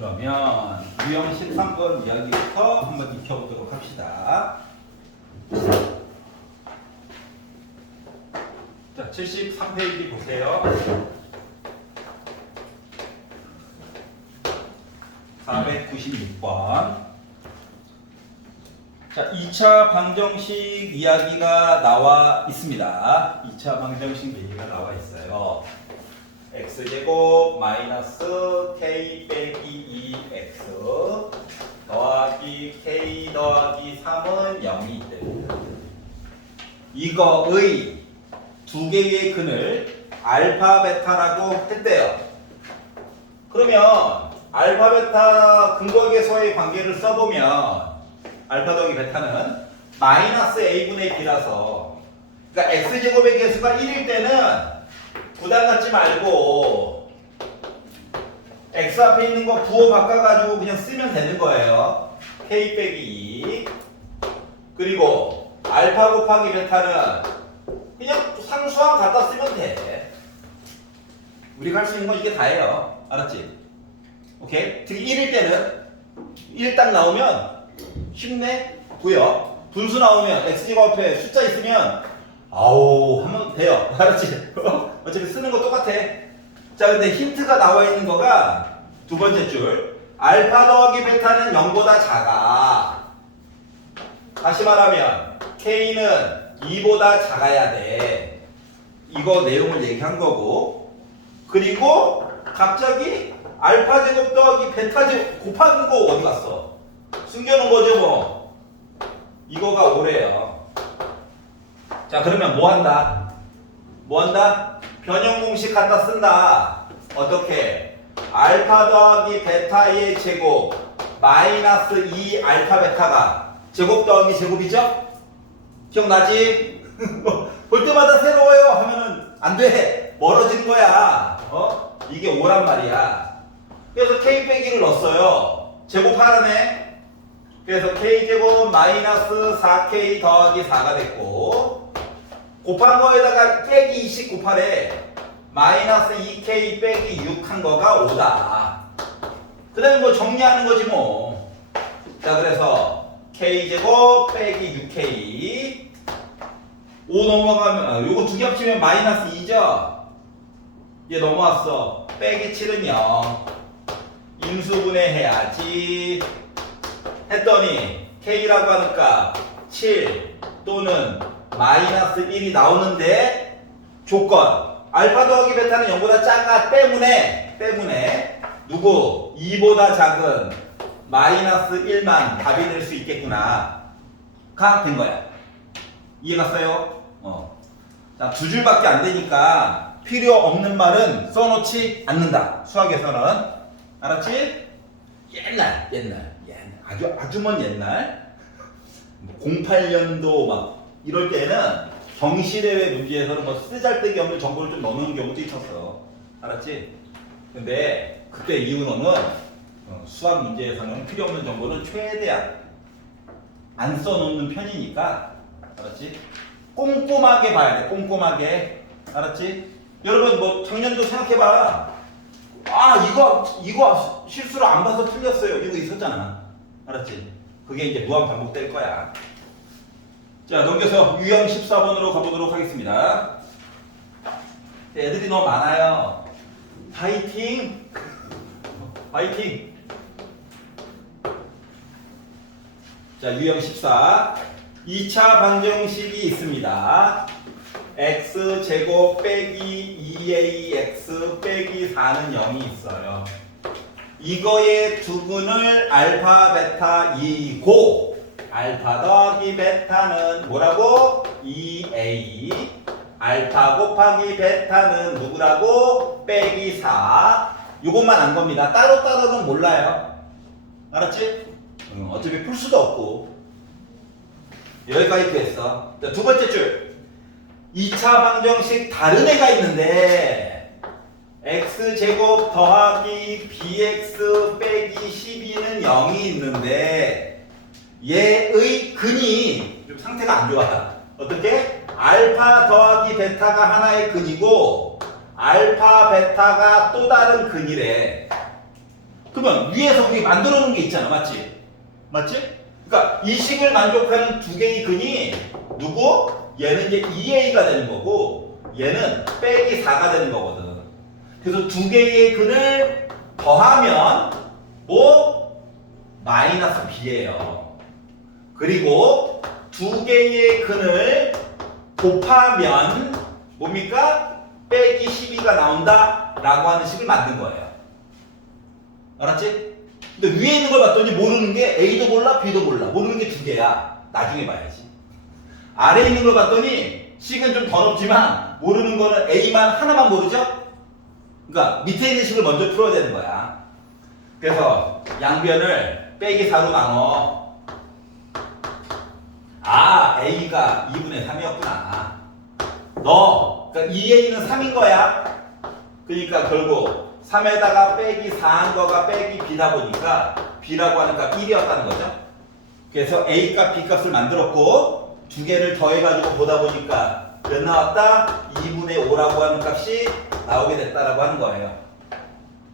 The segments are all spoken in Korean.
그러면 유형 13번 이야기부터 한번 익혀보도록 합시다. 자, 73페이지 보세요. 496번. 자, 2차 방정식 이야기가 나와 있습니다. 2차 방정식 얘기가 나와 있어요. x제곱 마이너스 k 빼기 2x 더하기 k 더하기 3은 0이 됩니다. 이거의 두 개의 근을 알파 베타라고 했대요. 그러면 알파 베타 근거계에서의 관계를 써보면 알파 더하기 베타는 마이너스 a분의 b라서, 그러니까 x제곱의 개수가 1일 때는 부담 갖지 말고 x 앞에 있는 거 부호 바꿔가지고 그냥 쓰면 되는 거예요. k 빼기 2. 그리고 알파 곱하기 베타는 그냥 상수항 갖다 쓰면 돼. 우리가 할 수 있는 건 이게 다예요. 알았지? 오케이? 특히 1일 때는 1 딱 나오면 쉽네? 고요. 분수 나오면 x제곱 앞에 숫자 있으면 아우 하면 돼요. 알았지? 어차피 쓰는 거 똑같아. 자, 근데 힌트가 나와 있는 거가 두 번째 줄. 알파 더하기 베타는 0보다 작아. 다시 말하면 k는 2보다 작아야 돼. 이거 내용을 얘기한 거고. 그리고 갑자기 알파 제곱 더하기 베타 제곱 곱하는 거 어디 갔어? 숨겨놓은 거죠 뭐. 이거가 오래요. 자, 그러면 뭐 한다? 뭐 한다? 변형 공식 갖다 쓴다. 어떻게? 알파 더하기 베타의 제곱 마이너스 2 알파 베타가 제곱 더하기 제곱이죠? 기억나지? 볼 때마다 새로워요 하면은 안 돼. 멀어지는 거야. 이게 5란 말이야. 그래서 k 빼기를 넣었어요. 제곱하라네. 그래서 k제곱 마이너스 4k 더하기 4가 됐고, 곱한 거에다가 빼기 20 곱하래. 마이너스 2k 빼기 6 한 거가 5다. 그 다음에 뭐 정리하는 거지 뭐. 자, 그래서 k제곱 빼기 6k 5 넘어가면 요거 두 개 합치면 마이너스 2죠. 얘 넘어왔어. 빼기 7은 0. 인수분해 해야지. 했더니 k라고 하는 값 7 또는 마이너스 1이 나오는데, 조건 알파 더하기 베타는 0보다 작아 때문에 누구? 2보다 작은 마이너스 1만 답이 될 수 있겠구나 가 된 거야. 이해 갔어요? 자, 두 줄밖에 안 되니까 필요 없는 말은 써놓지 않는다. 수학에서는. 알았지? 옛날 아주 먼 옛날 08년도 막 이럴 때는 경시대회 문제에서는 뭐 쓰잘데기 없는 정보를 좀 넣는 경우도 있었어. 알았지? 근데 그때 이유는 수학 문제에서는 필요 없는 정보는 최대한 안 써놓는 편이니까. 알았지? 꼼꼼하게 봐야 돼. 꼼꼼하게. 알았지? 여러분 뭐 작년도 생각해봐. 이거 실수로 안 봐서 틀렸어요. 이거 있었잖아. 알았지? 그게 이제 무한 반복될 거야. 자, 넘겨서 유형 14번으로 가보도록 하겠습니다. 애들이 너무 많아요. 파이팅! 파이팅! 자, 유형 14. 2차 방정식이 있습니다. x제곱 빼기 2ax 빼기 4는 0이 있어요. 이거의 두근을 알파 베타 2고, 알파 더하기 베타는 뭐라고? 2a. 알파 곱하기 베타는 누구라고? 빼기 4. 요것만 안 겁니다. 따로따로는 몰라요. 알았지? 어차피 풀 수도 없고. 여기까지 됐어. 자, 두 번째 줄. 2차 방정식 다른 애가 있는데, x제곱 더하기 bx 빼기 12는 0이 있는데, 얘의 근이 좀 상태가 안 좋아. 어떻게? 알파 더하기 베타가 하나의 근이고, 알파 베타가 또 다른 근이래. 그러면 위에서 우리 만들어 놓은 게 있잖아. 맞지? 맞지? 그러니까 이 식을 만족하는 두 개의 근이 누구? 얘는 이제 2a가 되는 거고 얘는 빼기 4가 되는 거거든. 그래서 두 개의 근을 더하면 뭐? 마이너스 b예요. 그리고 두 개의 근을 곱하면 뭡니까? 빼기 12가 나온다 라고 하는 식을 만든 거예요. 알았지? 근데 위에 있는 걸 봤더니 모르는 게 A도 몰라 B도 몰라. 모르는 게 두 개야. 나중에 봐야지. 아래에 있는 걸 봤더니 식은 좀 더럽지만 모르는 거는 A만 하나만 모르죠? 그러니까 밑에 있는 식을 먼저 풀어야 되는 거야. 그래서 양변을 빼기 4로 나눠. 아, A가 2분의 3이었구나. 그러니까 2A는 3인 거야. 그러니까 결국 3에다가 빼기 4한 거가 빼기 B다 보니까 B라고 하는 값 1이었다는 거죠. 그래서 A 값, B 값을 만들었고 두 개를 더해가지고 보다 보니까 몇 나왔다? 2분의 5라고 하는 값이 나오게 됐다라고 하는 거예요.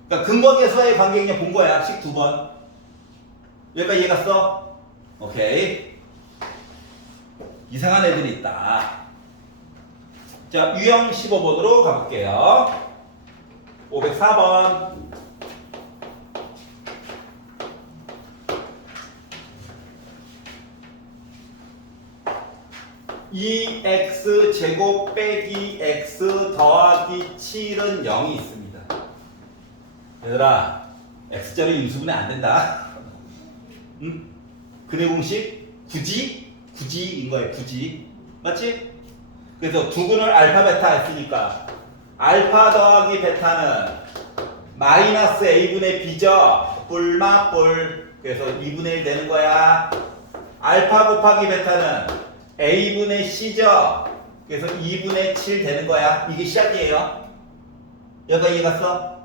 그러니까 근거계수와의 관계 그냥 본 거야. 식 두 번. 여기까지 이해갔어? 오케이. 이상한 애들이 있다. 자, 유형 15번으로 가볼게요. 504번. 2x 제곱 빼기 x 더하기 7은 0이 있습니다. 얘들아, x자리 인수분해 안 된다. 응? 근해 공식 굳이인 거예요. 굳이. 맞지? 그래서 두 근을 알파 베타 했으니까 알파 더하기 베타는 마이너스 a분의 b죠. 뿔마뿔. 그래서 2분의 1 되는 거야. 알파 곱하기 베타는 a분의 c죠. 그래서 2분의 7 되는 거야. 이게 시작이에요. 여기까지 이해갔어?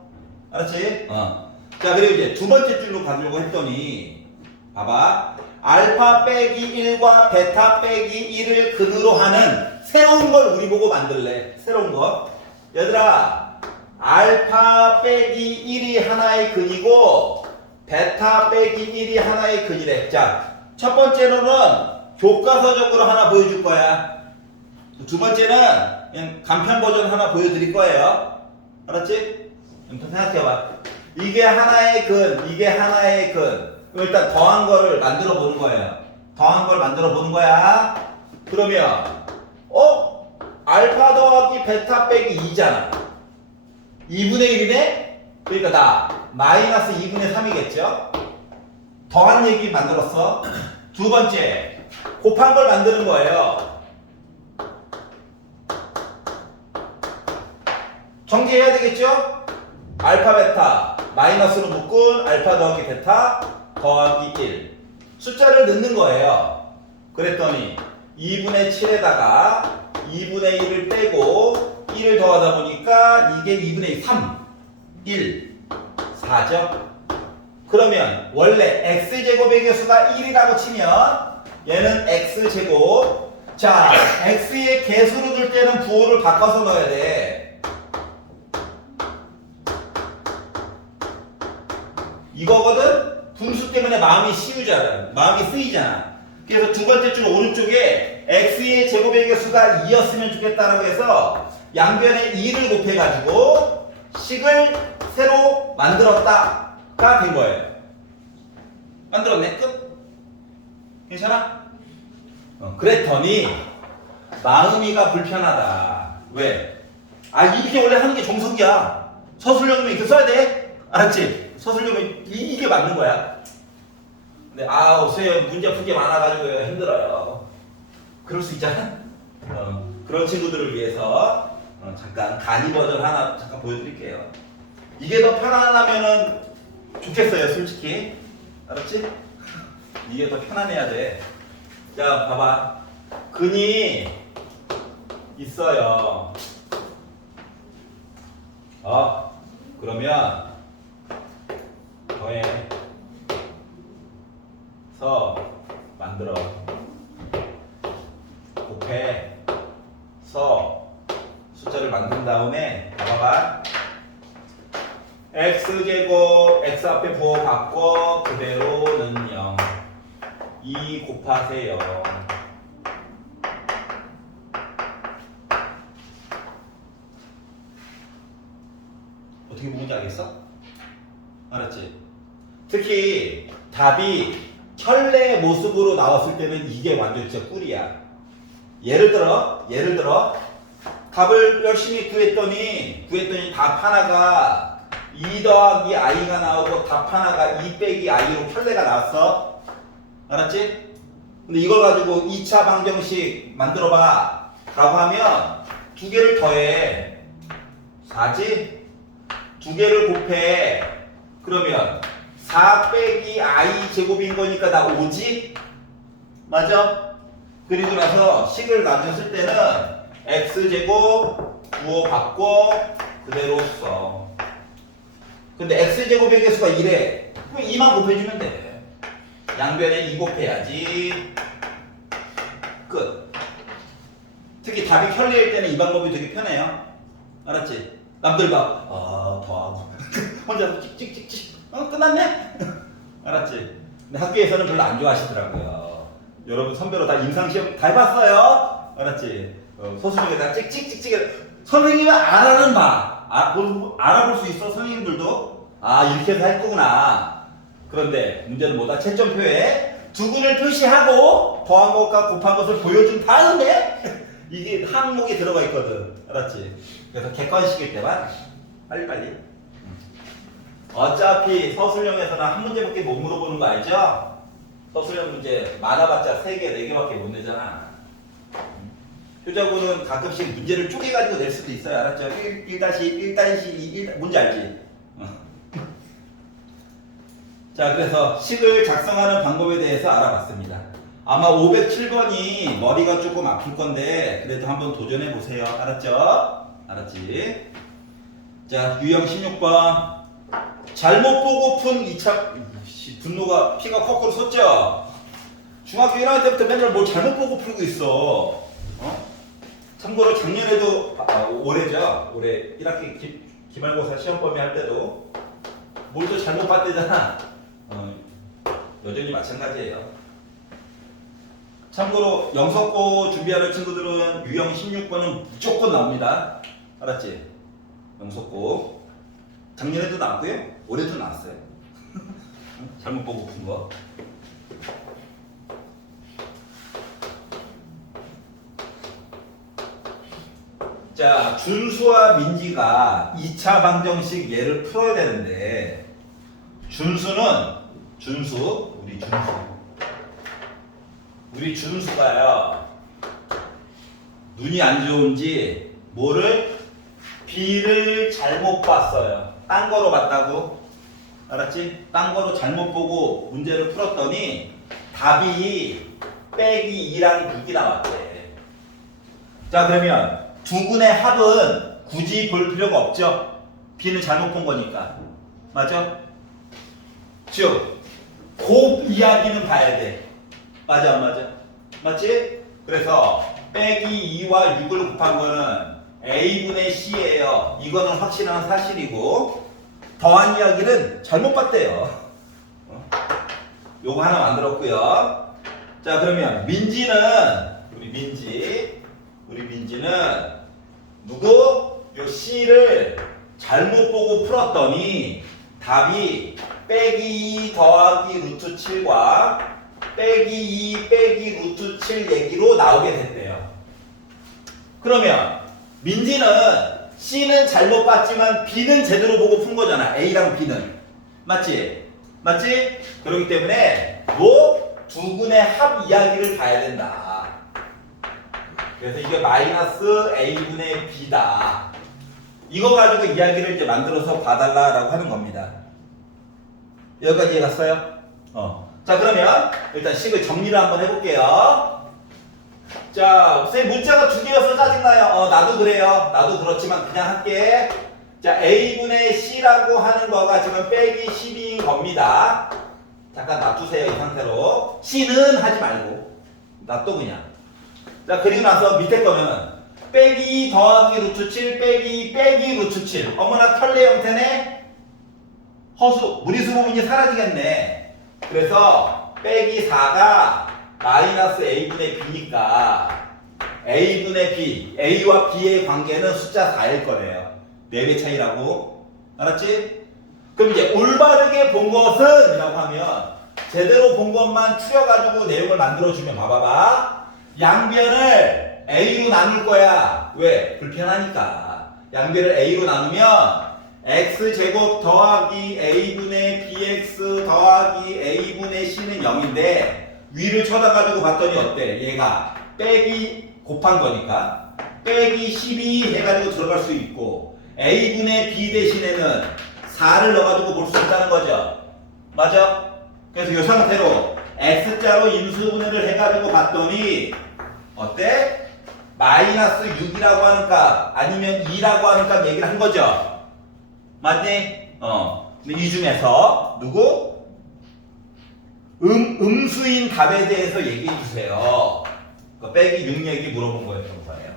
알았지? 자, 그리고 이제 두 번째 줄로 가려고 했더니 봐봐. 알파 빼기 1과 베타 빼기 1을 근으로 하는 새로운 걸 우리 보고 만들래. 새로운 거. 얘들아, 알파 빼기 1이 하나의 근이고 베타 빼기 1이 하나의 근이래. 자, 첫 번째로는 교과서적으로 하나 보여줄 거야. 두 번째는 그냥 간편 버전 하나 보여드릴 거예요. 알았지? 한번 생각해봐. 이게 하나의 근, 이게 하나의 근. 일단 더한 거를 만들어 보는 거예요. 더한 걸 만들어 보는 거야. 그러면 알파 더하기 베타 빼기 2잖아. 2분의 1이네? 그러니까 나 마이너스 2분의 3이겠죠? 더한 얘기 만들었어. 두 번째, 곱한 걸 만드는 거예요. 정리해야 되겠죠? 알파 베타 마이너스로 묶은 알파 더하기 베타 더하기 1 숫자를 넣는 거예요. 그랬더니 2분의 7에다가 2분의 1을 빼고 1을 더하다 보니까 이게 2분의 3 1 4죠. 그러면 원래 x제곱의 개수가 1이라고 치면 얘는 x제곱. 자, x의 개수로 둘 때는 부호를 바꿔서 넣어야 돼. 이거거든? 분수 때문에 마음이 쓰이잖아. 그래서 두 번째 줄 오른쪽에 x의 제곱의 개수가 2였으면 좋겠다라고 해서 양변에 2를 곱해가지고 식을 새로 만들었다가 된 거예요. 만들었네? 끝? 괜찮아? 그랬더니 마음이가 불편하다. 왜? 이렇게 원래 하는 게 정석이야. 서술형이면 이렇게 써야 돼. 알았지? 서술형이면 이게 맞는 거야. 근데 선생님 문제 풀 게 많아가지고 힘들어요. 그럴 수 있잖아. 그런 친구들을 위해서 잠깐 간이 버전 하나 잠깐 보여드릴게요. 이게 더 편안하면은 좋겠어요, 솔직히. 알았지? 이게 더 편안해야 돼. 자, 봐봐. 근이 있어요. 그러면 더해서 만들어. 곱해서 숫자를 만든 다음에 봐봐. x제곱 x 앞에 부호 바꿔 그대로는 0. 2 곱하세요. 어떻게 보는지 알겠어? 알았지? 특히 답이 켤레 모습으로 나왔을 때는 이게 완전 진짜 꿀이야. 예를 들어 답을 열심히 구했더니 답 하나가 2 더하기 i가 나오고 답 하나가 2 빼기 i로 켤레가 나왔어. 알았지? 근데 이걸 가지고 2차 방정식 만들어봐 라고 하면 두 개를 더해 4지? 두 개를 곱해 그러면 4 빼기 i 제곱인 거니까 나 5지? 맞아? 그리고 나서 식을 나눴을 때는 x제곱 부호 바꿔 그대로 써. 근데 x제곱의 개수가 1에 그럼 2만 곱해주면 돼. 양변에 2 곱해야지. 끝. 특히 답이 켤레일 때는 이 방법이 되게 편해요. 알았지? 남들 봐. 더하고 혼자서 찍찍찍찍 끝났네? 알았지? 근데 학교에서는 별로 안 좋아하시더라고요. 여러분 선배로 다 임상시험 다 해봤어요? 알았지? 소수점에다 찍찍찍찍 선생님은 알아는 봐. 알아볼 수 있어 선생님들도. 이렇게 해서 할 거구나. 그런데 문제는 뭐다? 채점표에 두근을 표시하고 더한 것과 곱한 것을 보여준 다음에 이게 항목이 들어가 있거든. 알았지? 그래서 객관식일 때만 빨리빨리. 어차피 서술형에서는 한 문제밖에 못 물어보는 거 알죠? 서술형 문제 많아봤자 3개, 4개밖에 못 내잖아. 효자고는 가끔씩 문제를 쪼개가지고 낼 수도 있어요. 알았죠? 1-1-2 뭔지 알지? 자, 그래서 식을 작성하는 방법에 대해서 알아봤습니다. 아마 507번이 머리가 조금 아플 건데 그래도 한번 도전해 보세요. 알았죠? 알았지? 자, 유형 16번. 잘못 보고 푼 2차 분노가 피가 거꾸로 섰죠? 중학교 1학년 때부터 맨날 뭘 잘못 보고 풀고 있어. 참고로 작년에도 올해죠. 올해 1학기 기말고사 시험 범위 할 때도 뭘 또 잘못 봤대잖아. 여전히 마찬가지예요. 참고로 영석고 준비하는 친구들은 유형 16번은 무조건 나옵니다. 알았지? 영석고 작년에도 나왔고요. 올해도 나왔어요. 잘못 보고 푼 거. 자, 준수와 민지가 2차 방정식 예를 풀어야 되는데 우리 준수가요 눈이 안 좋은지 B를 잘못 봤어요. 딴 거로 봤다고. 알았지? 딴 거로 잘못 보고 문제를 풀었더니 답이 빼기 2랑 6이 나왔대. 자, 그러면 두근의 합은 굳이 볼 필요가 없죠? B는 잘못 본 거니까. 맞아? 즉, 곱 이야기는 봐야 돼. 맞아, 안 맞아? 맞지? 그래서 빼기 2와 6을 곱한 거는 A분의 C예요. 이거는 확실한 사실이고 더한 이야기는 잘못 봤대요. 요거 하나 만들었고요. 자, 그러면 우리 민지는 누구? 요 C를 잘못 보고 풀었더니 답이 빼기 2 더하기 루트 7과 빼기 2 빼기 루트 7 얘기로 나오게 됐대요. 그러면 민지는 C는 잘못 봤지만 B는 제대로 보고 푼 거잖아. A랑 B는. 맞지? 맞지? 그렇기 때문에 두근의 합 이야기를 봐야 된다. 그래서 이게 마이너스 A분의 B다. 이거 가지고 이야기를 이제 만들어서 봐달라라고 하는 겁니다. 여기까지 이해갔어요? 자, 그러면 일단 식을 정리를 한번 해볼게요. 자, 선생님 문자가 2개여서 짜증나요. 나도 그래요. 나도 그렇지만 그냥 할게. 자, A분의 C라고 하는 거가 지금 빼기 12인 겁니다. 잠깐 놔두세요. 이 상태로. C는 하지 말고 놔둬 그냥. 자, 그리고 나서 밑에 거는 빼기 2 더하기 루트 7 빼기 2 빼기 루트 7. 어머나 켤레 형태네. 허수, 무리수 부분이 사라지겠네. 그래서 빼기 4가 마이너스 a분의 b니까 a분의 b, a와 b의 관계는 숫자 4일 거래요. 4배 차이라고. 알았지? 그럼 이제 올바르게 본 것은 이라고 하면 제대로 본 것만 추려가지고 내용을 만들어주면 봐봐봐. 양변을 a로 나눌 거야. 왜? 불편하니까. 양변을 a로 나누면 x제곱 더하기 a분의 bx 더하기 a분의 c는 0인데 위를 쳐다가지고 봤더니 어때? 얘가 빼기 곱한 거니까 빼기 12 해가지고 들어갈 수 있고 a분의 b 대신에는 4를 넣어가지고 볼 수 있다는 거죠. 맞아? 그래서 이 상태로 x자로 인수분해를 해가지고 봤더니 어때? 마이너스 6이라고 하는 값 아니면 2라고 하는 값 얘기를 한 거죠. 맞니? 근데 이 중에서 누구? 음수인 답에 대해서 얘기해 주세요. 그 빼기 6 얘기 물어본 거였던 거예요.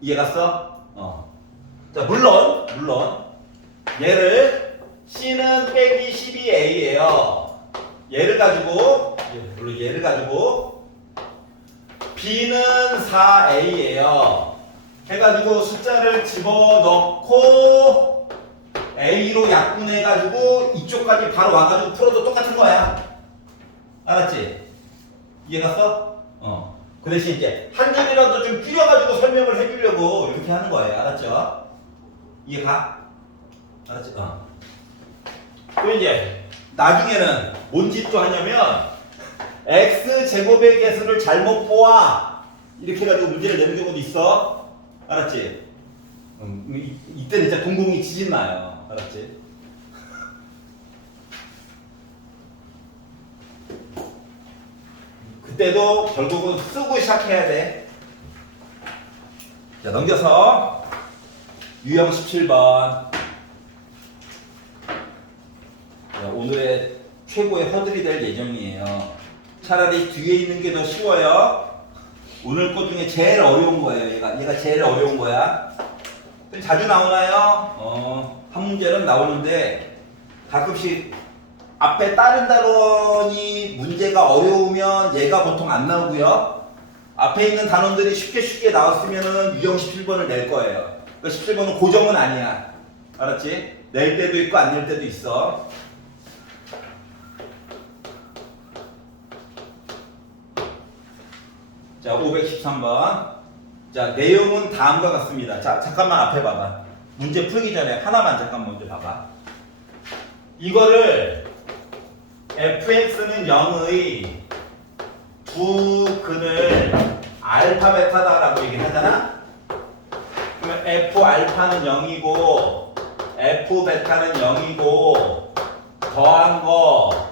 이해갔어? 자, 물론 얘를 C는 빼기 12A예요. 얘를 가지고 B는 4A예요. 해가지고 숫자를 집어넣고 A로 약분해가지고 이쪽까지 바로 와가지고 풀어도 똑같은 거야. 알았지? 이해갔어? 그 대신 이제 한 줄이라도 좀 줄여가지고 설명을 해주려고 이렇게 하는 거예요. 알았죠? 이해가? 알았지? 그럼 이제 나중에는 뭔 짓도 하냐면 x제곱의 개수를 잘못 보아 이렇게 해가지고 문제를 내는 경우도 있어. 알았지? 이때는 진짜 동공이 지진 나요. 알았지? 그때도 결국은 쓰고 시작해야 돼. 자, 넘겨서 유형 17번. 자, 오늘의 최고의 허들이 될 예정이에요. 차라리 뒤에 있는 게 더 쉬워요. 오늘 것 중에 제일 어려운 거예요. 얘가 제일 어려운 거야. 자주 나오나요? 한 문제는 나오는데 가끔씩 앞에 다른 단원이 문제가 어려우면 얘가 보통 안 나오고요. 앞에 있는 단원들이 쉽게 나왔으면은 유형 17번을 낼 거예요. 그러니까 17번은 고정은 아니야. 알았지? 낼 때도 있고 안 낼 때도 있어. 자, 513번. 자, 내용은 다음과 같습니다. 자, 잠깐만 앞에 봐봐. 문제 풀기 전에 하나만 잠깐 먼저 봐봐. 이거를 fx는 0의 두 근을 알파 베타다라고 얘기를 하잖아. 그러면 f 알파는 0이고 f 베타는 0이고 더한 거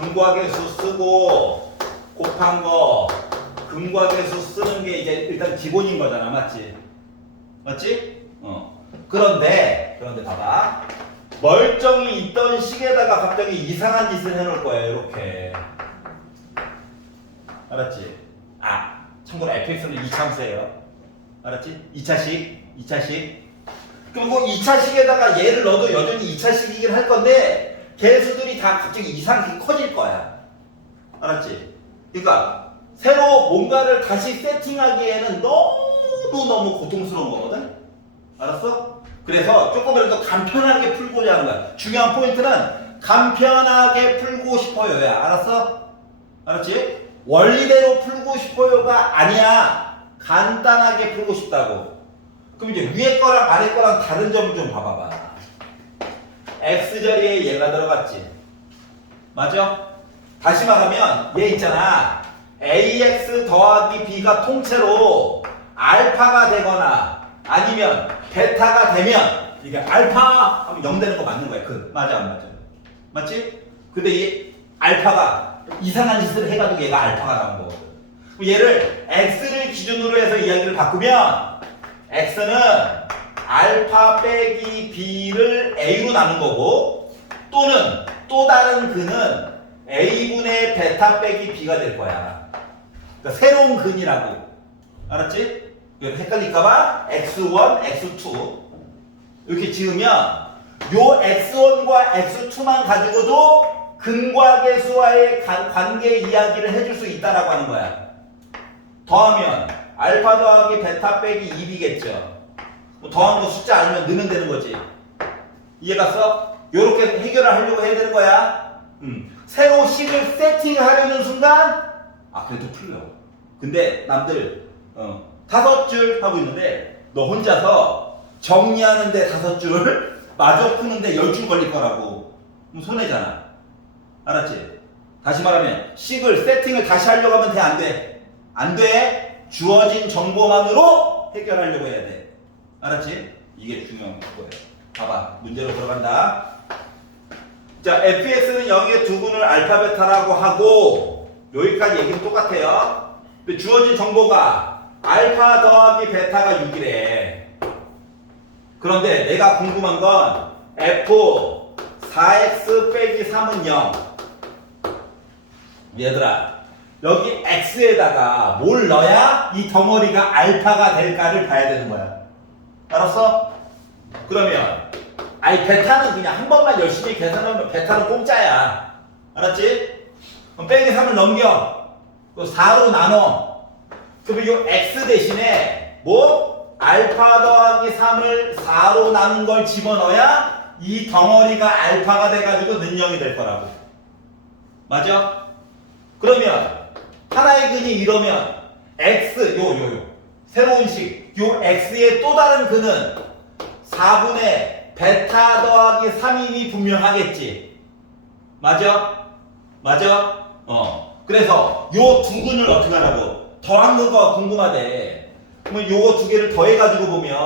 근과 계수 쓰고 곱한 거 근과 계수 쓰는 게 이제 일단 기본인 거잖아. 맞지? 맞지? 그런데 봐봐. 멀쩡히 있던 식에다가 갑자기 이상한 짓을 해놓을 거예요. 이렇게. 알았지? 참고로 fx는 2차함수예요. 알았지? 2차식. 그리고 2차식에다가 얘를 넣어도 여전히 2차식이긴 할 건데 개수들이 다 갑자기 이상하게 커질 거야. 알았지? 그러니까 새로 뭔가를 다시 세팅하기에는 너무 고통스러운 거거든? 알았어? 그래서 조금이라도 간편하게 풀고자 하는 거야. 중요한 포인트는 간편하게 풀고 싶어요야. 알았어? 알았지? 원리대로 풀고 싶어요가 아니야. 간단하게 풀고 싶다고. 그럼 이제 위에 거랑 아래 거랑 다른 점을 좀 봐봐봐. x자리에 얘가 들어갔지. 맞아? 다시 말하면 얘 있잖아. ax 더하기 b가 통째로 알파가 되거나 아니면 베타가 되면 이게 알파 하면 0 되는 거 맞는 거야. 맞아 안 맞아? 맞지? 근데 이 알파가 이상한 짓을 해가지고 얘가 알파가 나온 거거든. 얘를 x를 기준으로 해서 이야기를 바꾸면 x는 알파 빼기 b를 a로 나눈 거고 또는 또 다른 근은 a분의 베타 빼기 b가 될 거야. 그러니까 새로운 근이라고. 알았지? 헷갈릴까봐 x1, x2 이렇게 지으면 요 x1과 x2만 가지고도 근과계수와의 관계 이야기를 해줄 수 있다라고 하는 거야. 더하면 알파 더하기 베타 빼기 2b겠죠. 뭐 더한 거 숫자 아니면 넣으면 되는 거지. 이해갔어? 요렇게 해결을 하려고 해야 되는 거야. 새로 식을 세팅하려는 순간 그래도 풀려. 근데 남들 5줄 하고 있는데 너 혼자서 정리하는데 5줄 마저 푸는데 10줄 걸릴 거라고. 그럼 손해잖아. 알았지? 다시 말하면 식을 세팅을 다시 하려고 하면 돼, 안 돼? 안 돼. 주어진 정보만으로 해결하려고 해야 돼. 알았지? 이게 중요한 거예요. 봐봐. 문제로 들어간다. 자, fx는 0의 두근을 알파 베타라고 하고 여기까지 얘기는 똑같아요. 근데 주어진 정보가 알파 더하기 베타가 6이래. 그런데 내가 궁금한 건 f 4x 빼기 3은 0. 얘들아, 여기 x에다가 뭘 넣어야 이 덩어리가 알파가 될까를 봐야 되는 거야. 알았어? 그러면 베타는 그냥 한 번만 열심히 계산하면 베타는 공짜야. 알았지? 그럼 빼기 3을 넘겨. 또 4로 나눠. 그러면 요 x 대신에 뭐? 알파 더하기 3을 4로 나눈 걸 집어넣어야 이 덩어리가 알파가 돼가지고 는 0이 될 거라고. 맞아? 그러면 하나의 근이 이러면 x 새로운 식 요 x의 또 다른 근은 4분의 베타 더하기 3임이 분명하겠지. 맞아? 맞아? 그래서 요 두 근을 어떻게 하라고? 더한 거가 궁금하대. 그러면 요거 두 개를 더해가지고 보면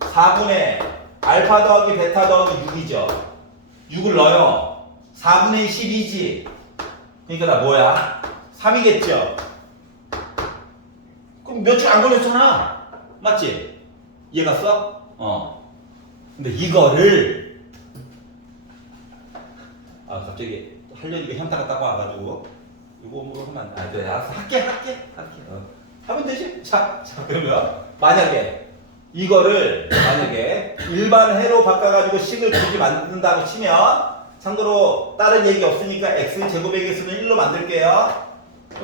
4분의 알파 더하기 베타 더하기 6이죠. 6을 넣어요. 4분의 12지. 그러니까 나 뭐야? 3이겠죠. 그럼 몇 줄 안 걸렸잖아. 맞지? 이해갔어? 근데 이거를 갑자기 하려니까 현타가 딱 와가지고 이거 뭐 하면 안 돼. 알았어. 할게. 하면 되지? 자, 그러면 만약에 일반 해로 바꿔가지고 식을 굳이 만든다고 치면 참고로 다른 얘기 없으니까 x제곱의 개수는 1로 만들게요.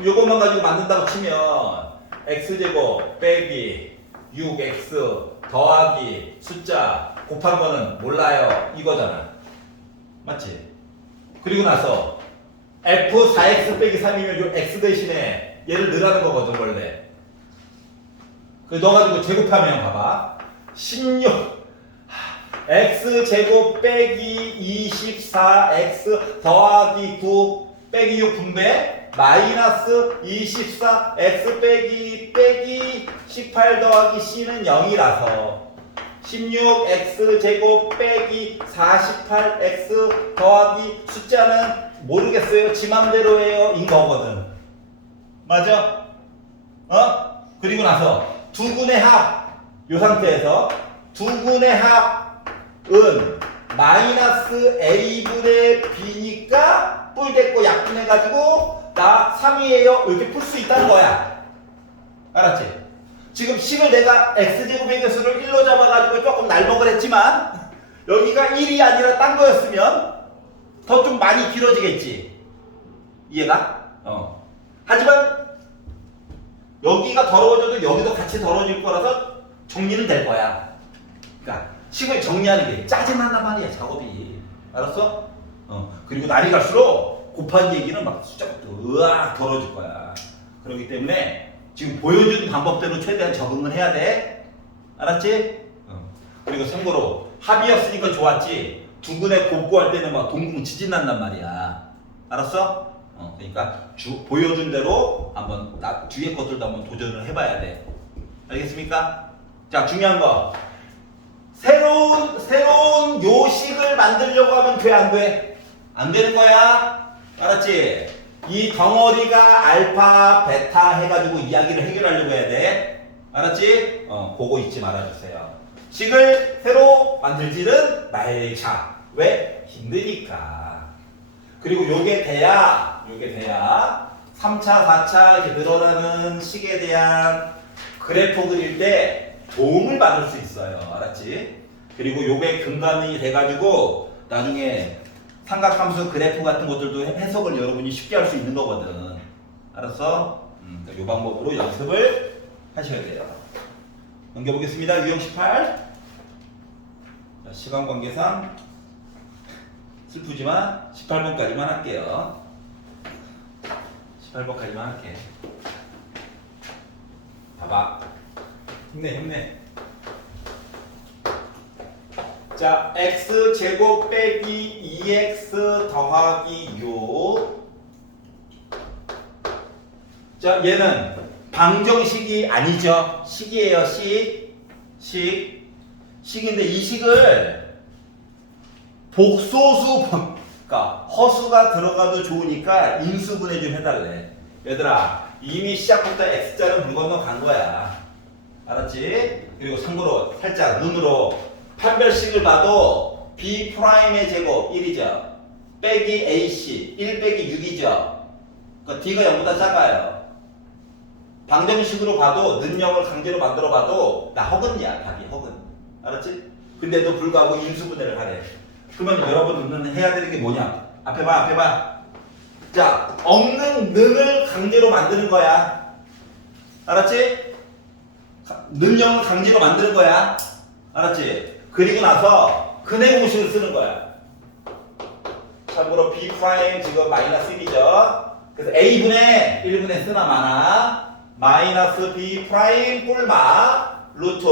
요것만 가지고 만든다고 치면 x제곱 빼기 6x 더하기 숫자 곱한 거는 몰라요. 이거잖아. 맞지? 그리고 나서 f4x 빼기 3이면 요 x 대신에 얘를 넣으라는 거거든 원래. 그 넣어가지고 제곱하면 봐봐. 16 x제곱 빼기 24x 더하기 9 빼기 6 분배 마이너스 24 x 빼기 18 더하기 c는 0이라서 16 x제곱 빼기 48 x 더하기 숫자는 모르겠어요. 지 맘대로예요. 인 거거든. 맞아? 그리고 나서 두 군의 합. 요 상태에서 두 군의 합은 마이너스 a분의 b니까 뿔 댔고 약분해가지고 나 3이에요. 이렇게 풀 수 있다는 거야. 알았지? 지금 식을 내가 x제곱의 개수를 1로 잡아가지고 조금 날먹을 했지만 여기가 1이 아니라 딴 거였으면 더 좀 많이 길어지겠지. 이해가? 하지만 여기가 더러워져도 여기도 같이 더러워질 거라서 정리는 될 거야. 그러니까 식을 정리하는 게 짜증난단 말이야, 작업이. 알았어? 그리고 날이 갈수록 곱한 얘기는 막 숫자가 으악 더러워질 거야. 그렇기 때문에 지금 보여준 방법대로 최대한 적응을 해야 돼. 알았지? 그리고 참고로 합이었으니까 좋았지. 두 군에 곱구할 때는 막 동공 지진 난단 말이야. 알았어? 그러니까 보여준 대로 한번 뒤에 것들도 한번 도전을 해봐야 돼. 알겠습니까? 자, 중요한 거. 새로운 요식을 만들려고 하면 돼, 안 돼? 안 되는 거야. 알았지? 이 덩어리가 알파, 베타 해가지고 이야기를 해결하려고 해야 돼. 알았지? 그거 잊지 말아주세요. 식을 새로 만들지는 말자. 왜? 힘드니까. 그리고 요게 돼야 3차, 4차 이렇게 늘어나는 식에 대한 그래프 그릴 때 도움을 받을 수 있어요. 알았지? 알았지? 그리고 요게 근간이 돼가지고 나중에 삼각함수 그래프 같은 것들도 해석을 여러분이 쉽게 할 수 있는 거거든. 알았어? 요 방법으로 연습을 하셔야 돼요. 넘겨보겠습니다. 유형 18. 자, 시간 관계상 슬프지만 18번까지만 할게요. 18번까지만 할게. 봐봐. 힘내. 자, x제곱 빼기 2x 더하기 요. 자, 얘는 방정식이 아니죠. 식이에요. 식인데 이 식을 복소수, 그러니까 허수가 들어가도 좋으니까 인수분해 좀 해달래. 얘들아, 이미 시작부터 x자는 물 건너 간 거야. 알았지? 그리고 참고로 살짝 눈으로 판별식을 봐도 b'의 제곱 1이죠. 빼기 ac 1 빼기 6이죠. 그러니까 d가 0보다 작아요. 방정식으로 봐도 능력을 강제로 만들어 봐도 나 허근이야. 답이 허근. 알았지? 근데도 불구하고 인수분해를 하래. 그러면 여러분은 해야 되는 게 뭐냐? 앞에 봐. 자, 없는 능을 강제로 만드는 거야. 알았지? 능력을 강제로 만드는 거야. 알았지? 그리고 나서 근해 공식을 쓰는 거야. 참고로 b' 지금 마이너스 1이죠. 그래서 a분의 1분의 쓰나 마나 마이너스 b' 뿔마 루트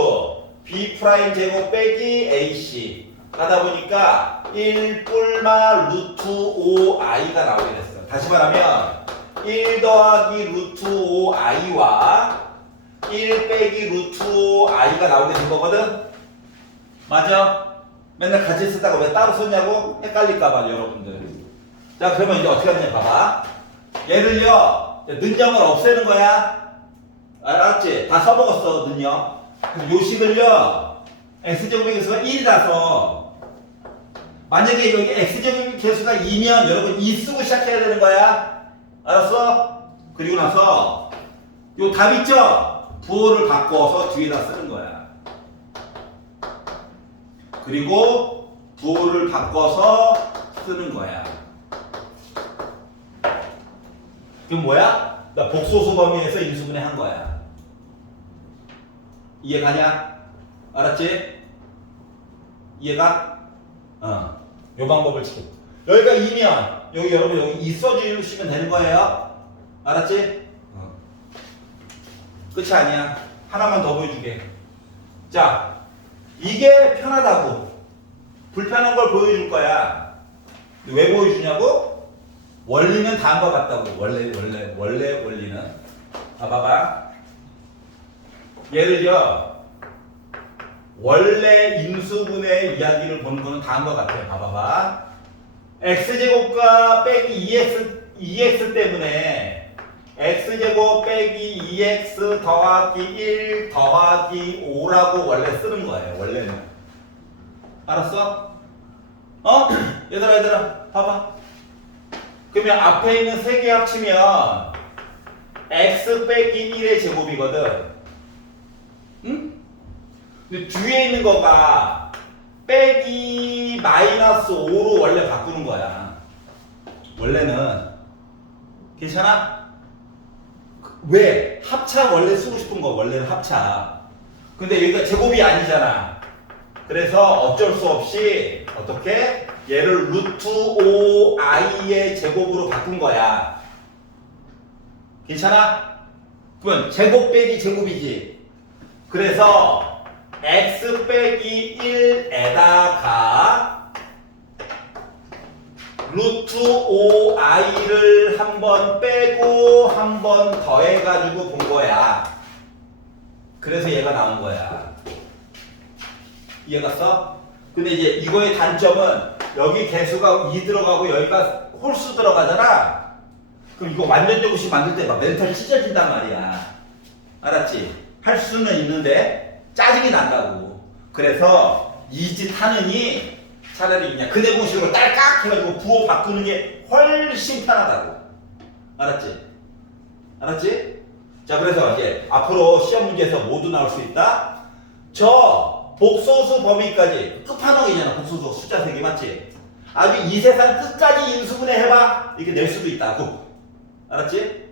b' 제곱 빼기 ac 하다 보니까 1 뿔마 루트 5i가 나오게 됐어요. 다시 말하면 1 더하기 루트 5i와 1 빼기 루트 5i가 나오게 된 거거든. 맞아? 맨날 같이 쓰다가 왜 따로 썼냐고 헷갈릴까봐 여러분들. 자, 그러면 이제 어떻게 하느냐 봐봐. 얘를요 능력을 없애는 거야. 알았지? 다 써먹었어 능력. 그래서 요 식을요 x제곱의 개수가 1이라서 만약에 여기 x제곱의 개수가 2면 여러분 2 쓰고 시작해야 되는 거야. 알았어? 그리고 나서 요 답 있죠? 부호를 바꿔서 뒤에다 쓰는 거야. 그리고 부호를 바꿔서 쓰는 거야. 그럼 뭐야? 나 복소수 범위에서 인수분해 한 거야. 이해가냐? 알았지? 이해가? 요 방법을 지켜. 여기가 2면 여기 여러분 여기 2 써주시면 되는 거예요. 알았지? 끝이 아니야. 하나만 더 보여줄게. 자, 이게 편하다고. 불편한 걸 보여줄 거야. 왜 보여주냐고? 원리는 다음과 같다고. 원래 원리는. 봐봐. 얘를요. 원래 인수분해 이야기를 보는 거는 다음과 같아요. 봐봐. x제곱과 빼기 2x 때문에 x제곱 빼기 2x 더하기 1 더하기 5라고 원래 쓰는 거예요. 원래는. 알았어? 얘들아 봐봐. 그러면 앞에 있는 세 개 합치면 x 빼기 1의 제곱이거든. 응? 근데 뒤에 있는 거가 빼기 마이너스 5로 원래 바꾸는 거야. 원래는. 괜찮아? 왜? 합차 원래 쓰고 싶은 거. 원래는 합차. 근데 여기가 제곱이 아니잖아. 그래서 어쩔 수 없이 어떻게? 얘를 루트 5i의 제곱으로 바꾼 거야. 괜찮아? 그러면 제곱 빼기 제곱이지. 그래서 x 빼기 1에다가 루트 5i를 한 번 빼고 한 번 더해가지고 본 거야. 그래서 얘가 나온 거야. 이해갔어? 근데 이제 이거의 단점은 여기 개수가 2 들어가고 여기가 홀수 들어가잖아. 그럼 이거 완전 제곱식 만들 때 막 멘탈 찢어진단 말이야. 알았지? 할 수는 있는데 짜증이 난다고. 그래서 이 짓 하느니 차라리 그냥 근해 공식으로 딸깍 해가지고 부호 바꾸는 게 훨씬 편하다고. 알았지? 알았지? 자, 그래서 이제 앞으로 시험 문제에서 모두 나올 수 있다. 저 복소수 범위까지 끝판왕이잖아. 복소수 숫자 3개 맞지? 아주 이 세상 끝까지 인수분해 해봐. 이렇게 낼 수도 있다고. 알았지?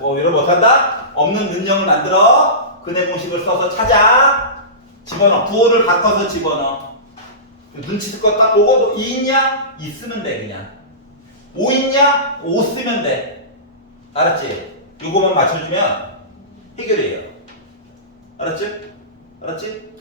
이런 못한다? 없는 능력을 만들어. 근해 공식을 써서 찾아. 집어넣어. 구호를 바꿔서 집어넣어. 눈치껏 딱 보고 2 있냐? 2 쓰면 돼 그냥. 5 있냐? 5 쓰면 돼. 알았지? 요거만 맞춰주면 해결이에요. 알았지? 알았지?